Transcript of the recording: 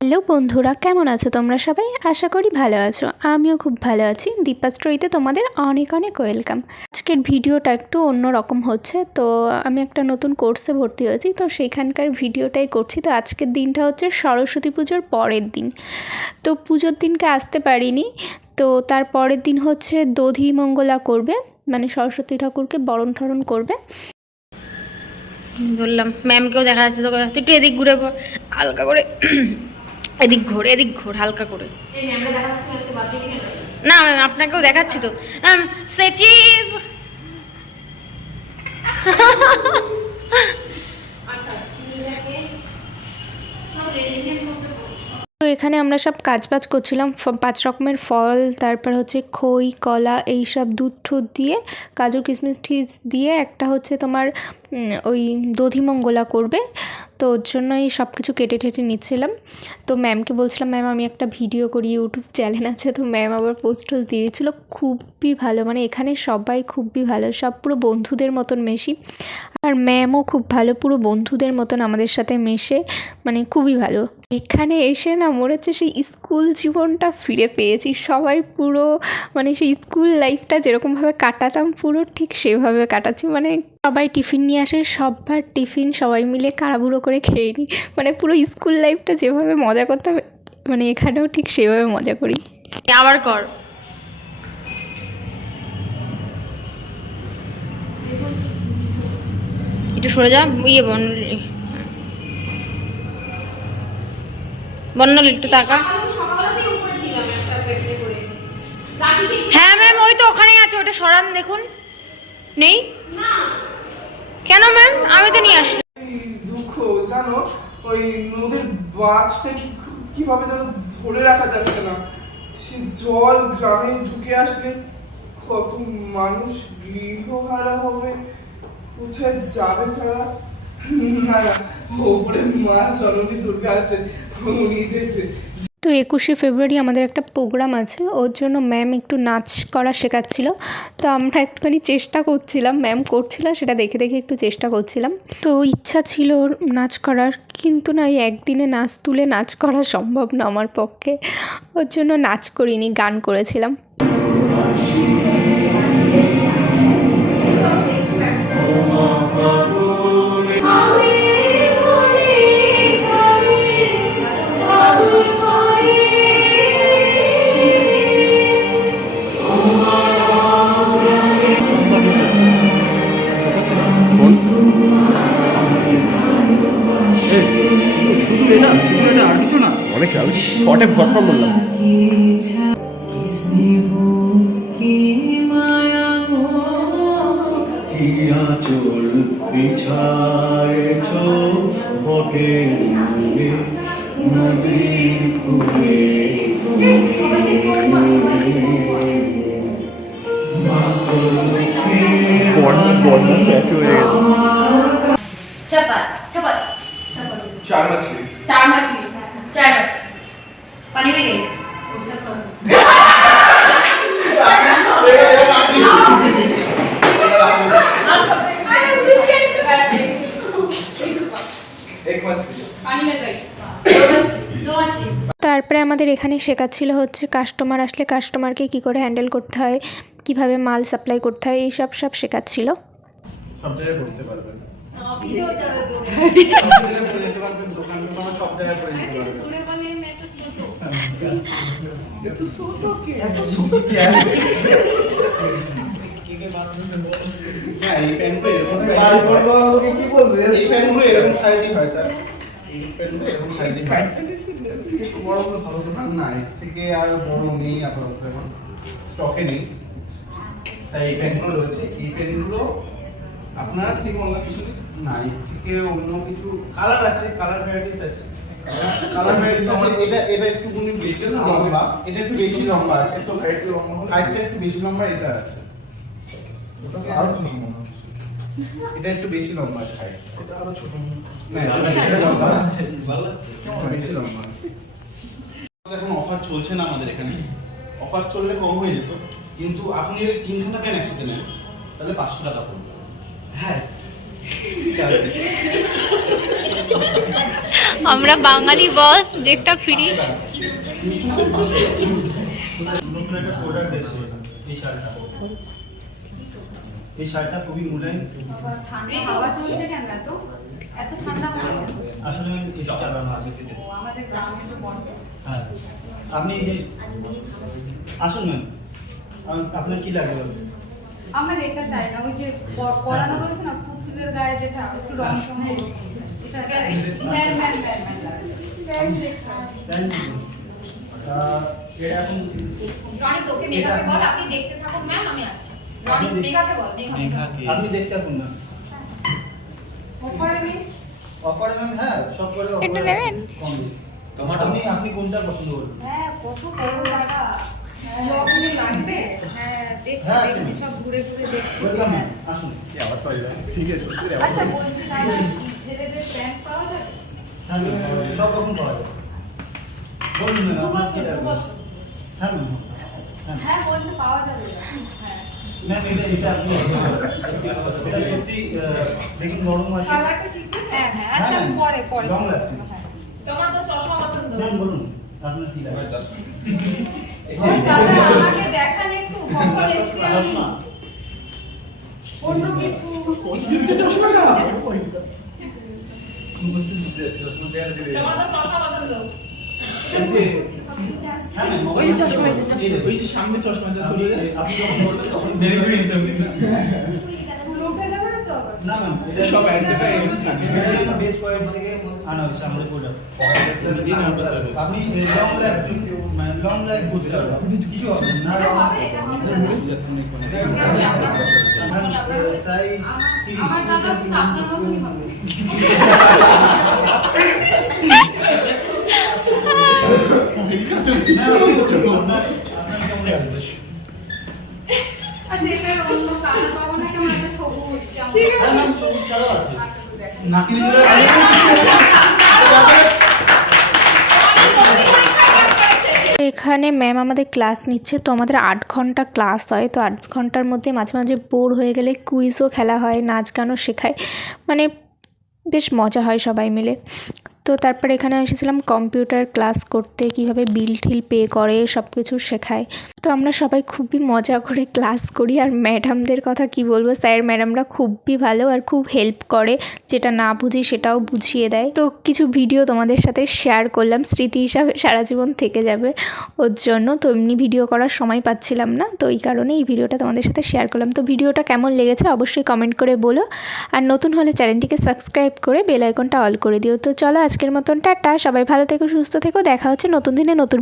Hello বন্ধুরা, কেমন আছো তোমরা সবাই? আশা করি ভালো আছো। আমিও খুব ভালো আছি। দীপা স্টোরিতে তোমাদের অনেক অনেক ওয়েলকাম। আজকের ভিডিওটা একটু অন্যরকম হচ্ছে। তো আমি একটা নতুন কোর্সে ভর্তি হয়েছি, তো সেইখানকার ভিডিওটাই করছি। তো আজকের দিনটা হচ্ছে সরস্বতী পুজোর পরের দিন। তো পুজোর দিনকে আসতে পারিনি। তো তার পরের দিন হচ্ছে দধিমঙ্গলা করবে, মানে সরস্বতী ঠাকুরকে বরণ ঠরণ করবে। বললাম ম্যামকেও দেখা যাচ্ছে, তোকে একটু এদিক ঘুরে পড় হালকা করে, এদিক ঘোর হালকা করে। না ম্যাম, আপনাকেও দেখাচ্ছি তো ম্যাম, সে চিজ। তো এখানে আমরা সব কাজবাজ করছিলাম। 5 রকমের ফল, তারপর হচ্ছে খই, কলা, এইসব দুধ ঠুধ দিয়ে, কাজু কিশমিশ ঠিস দিয়ে একটা হচ্ছে তোমার ওই দধিমঙ্গলা করবে। তো ওর জন্যই সব কিছু কেটে ঠেটে নিচ্ছিলাম। তো ম্যামকে বলছিলাম, ম্যাম আমি একটা ভিডিও করি, ইউটিউব চ্যানেল আছে। তো ম্যাম আবার পোস্ট টোস্ট দিয়ে দিচ্ছিলো। খুবই ভালো, মানে এখানে সবাই খুবই ভালো, সব পুরো বন্ধুদের মতন মেশি। আর ম্যামও খুব ভালো, পুরো বন্ধুদের মতন আমাদের সাথে মেশে, মানে খুবই ভালো। এখানে এসে না মনে হচ্ছে সেই স্কুল জীবনটা ফিরে পেয়েছি। সবাই পুরো মানে সেই স্কুল লাইফটা যেরকমভাবে কাটাতাম পুরো ঠিক সেভাবে কাটাচ্ছি। মানে সবাই টিফিন নিয়ে আসে, সববার টিফিন সবাই মিলে কাড়াবুড়ো করে খেয়ে নিই। মানে পুরো স্কুল লাইফটা যেভাবে মজা করতাম, মানে এখানেও ঠিক সেভাবে মজা করি। আবার কর। একটু সরে যা, ইয়ে বন্যল একটু টাকা। হ্যাঁ ম্যাম, ওই তো ওখানেই আছে, ওটা সরান দেখুন। নেই কেন ম্যাম? আমি তো নিয়ে আসলাম। দুঃখ জানো, ওই নদীর বাঁধটা কিভাবে যেন ধরে রাখা যাচ্ছে না। সে জল গ্রামে ঢুকে আসলে কত মানুষ গৃহহারা হবে, কোথায় যাবে তারা? না না, ওপরে মা জননী দুর্গা আছে, উনি দেখবে। তো 21শে ফেব্রুয়ারি আমাদের একটা প্রোগ্রাম আছে, ওর জন্য ম্যাম একটু নাচ করা শেখাচ্ছিল। তো আমরা একটুখানি চেষ্টা করছিলাম, ম্যাম করছিল সেটা দেখে দেখে একটু চেষ্টা করছিলাম। তো ইচ্ছা ছিল নাচ করার, কিন্তু না এই একদিনে নাচ তুলে নাচ করা সম্ভব না আমার পক্ষে। ওর জন্য নাচ করিনি, গান করেছিলাম। আর কিছু না, অনেক শর্টে ভরপুর বললাম। কি আঁচল বিছায়েছ বটের মূলে নদীর কূলে চার মাস पानी में गई। তারপরে আমাদের এখানে শেখাচ্ছিল হচ্ছে কাস্টমার আসলে কাস্টমারকে কী করে হ্যান্ডেল করতে হয়, কিভাবে মাল সাপ্লাই করতে হয়, এইসব সব শেখাচ্ছিল। সব জায়গায় করতে পারবেন, অফিসেও যাবে, দোকান সব জায়গায় করে দিতে পারবেন। এত ছোট কি এই পেনগুলো এরকম সাইজই হয় স্যার, এই পেনগুলো এরকম সাইজই হয়। একটু বড় হলে ভালো হতো না, এর থেকে আর বড় নেই আপাতত, এখন স্টকে নেই। তাই এই পেনগুলো রয়েছে, এই পেনগুলো আপনার ঠিক অন্য কিছু না, এর থেকে অন্য কিছু কালার আছে, কালার ভ্যারাইটিস আছে, কালার ভ্যারাইটিস আছে। এটা একটু বেশি লম্বা, এটা একটু বেশি লম্বা আছে, তো হাইটটা একটু বেশি লম্বা এটা আছে। আরো ছোট মনে হচ্ছে, এটা একটু বেশি লম্বা আছে, এটা আরো ছোট না, এটা বেশি লম্বা আছে, বেশি লম্বা আছে। এখন অফার চলছে না আমাদের এখানে, অফার চললে কম হয়ে যেত, কিন্তু আপনি যদি 3খানা পেন একসাথে নেন তাহলে 500 টাকা পড়বে। হ্যাঁ আমরা বাঙালি বস যেটা ফ্রি। এই শার্টটা খুবই মোলায়েম। হাওয়া চলছে কেন এত এত ঠান্ডা পড়ে গেল? আসলে এসি চালানো আছে। আমাদের গ্রামে তো বন্ধ। হ্যাঁ, আপনি এই যে আসুন ম্যাম, আপনার কি লাগবে? আমার এটা চাই না, ওই যে পড়ানো রয়েছে না পুতুলের গায়ে যেটা একটু রং সহ এটা চাই। ম্যাম ম্যাম ম্যাম এটা এখন রনি তোকে মেঘাকে বল, আপনি দেখতে থাকুন ম্যাম, আমি আসছি। রনি মেঘাকে বল, মেঘাকে। আপনি দেখতে থাকুন না। অফারে নেই? অফারে ম্যাম, হ্যাঁ সব করে এটা অফারে নেবেন? আপনি কোনটা পছন্দ করবেন? হ্যাঁ কত বড় টাকা লগ্নি লাগবে। হ্যাঁ দেখছি হ্যাঁ, দেখছি আছে। সব ঘুরে ঘুরে দেখছি। ওয়েলকাম হ্যাঁ। আসুন। আচ্ছা বলছি তাহলে ছেলেদের প্যান্ট পাওয়া যাবে? হ্যাঁ ম্যাম, সব রকম পাওয়া যাবে। বলুন ম্যাম, দু আপনার কি বছর দু লাগবে? বছর হ্যাঁ ম্যাম, হ্যাঁ হ্যাঁ বলছে পাওয়া যাবে। হ্যাঁ ম্যাম, এটা আপনি এটা সত্যি দেখুন নরম আছে। কালারটা ঠিক আছে? হ্যাঁ হ্যাঁ আচ্ছা আমি পরে পরে Long lasting। হ্যাঁ তোমার তো চশমা পছন্দ। ম্যাম বলুন আপনার কি লাগবে? ওই দাদা আমাকে দেখান একটু কখন এসছি আমি অন্য কিছু তোমার তো চশমা পছন্দ। হ্যাঁ ম্যাম, ওই যে চশমা, ওই যে সামনে চশমাটা চলে যায়। আপনি যখন বলবেন তখন উঠে যাবে না তো আবার? না ম্যাম, এটা সব এক জায়গায় এমনি থাকে। এটা যেন বেস্ট কোয়ালিটি থেকে আনা হয়েছে আমাদের প্রোডাক্ট। আপনি লং লাইফ বুঝতে পারবেন, কিছু হবে না। এটা হবে এটা হবে সাইজ আমার দাদা কিন্তু আপনার মতনই হবে। আচ্ছা এটার অন্য কালার পাবো না কেমন একটা সবুজ যেমন হ্যাঁ ম্যাম, সবুজ ছাড়াও আছে। আচ্ছা তো দেখেন। নাকি এখানে ম্যাম আমাদের ক্লাস নিচ্ছে, তো আমাদের 8 ঘন্টা ক্লাস হয়, তো 8 ঘন্টার মধ্যে মাঝে মাঝে বোর হয়ে গেলে কুইজও খেলা হয়, নাচ গানও শেখায়, মানে বেশ মজা হয় সবাই মিলে। তো তারপর এখানে এসেছিলাম কম্পিউটার ক্লাস করতে, কিভাবে বিল ঠিল পে করে সব কিছু শেখায়। তো আমরা সবাই খুবই মজা করে ক্লাস করি, আর ম্যাডামদের কথা কি বলবো, স্যার ম্যাডামরা খুবই ভালো আর খুব হেল্প করে, যেটা না বুঝি সেটাও বুঝিয়ে দেয়। তো কিছু ভিডিও তোমাদের সাথে শেয়ার করলাম, স্মৃতি হিসাবে সারা জীবন থেকে যাবে ওর জন্য। তো এমনি ভিডিও করার সময় পাচ্ছিলাম না, তো এই কারণে এই ভিডিওটা তোমাদের সাথে শেয়ার করলাম। তো ভিডিওটা কেমন লেগেছে অবশ্যই কমেন্ট করে বলো, আর নতুন হলে চ্যানেলটিকে সাবস্ক্রাইব করে বেল আইকনটা অল করে দিও। তো চলো আজকের মতন টাটা, সবাই ভালো থেকো, সুস্থ থেকো, দেখা হচ্ছে নতুন দিনে নতুন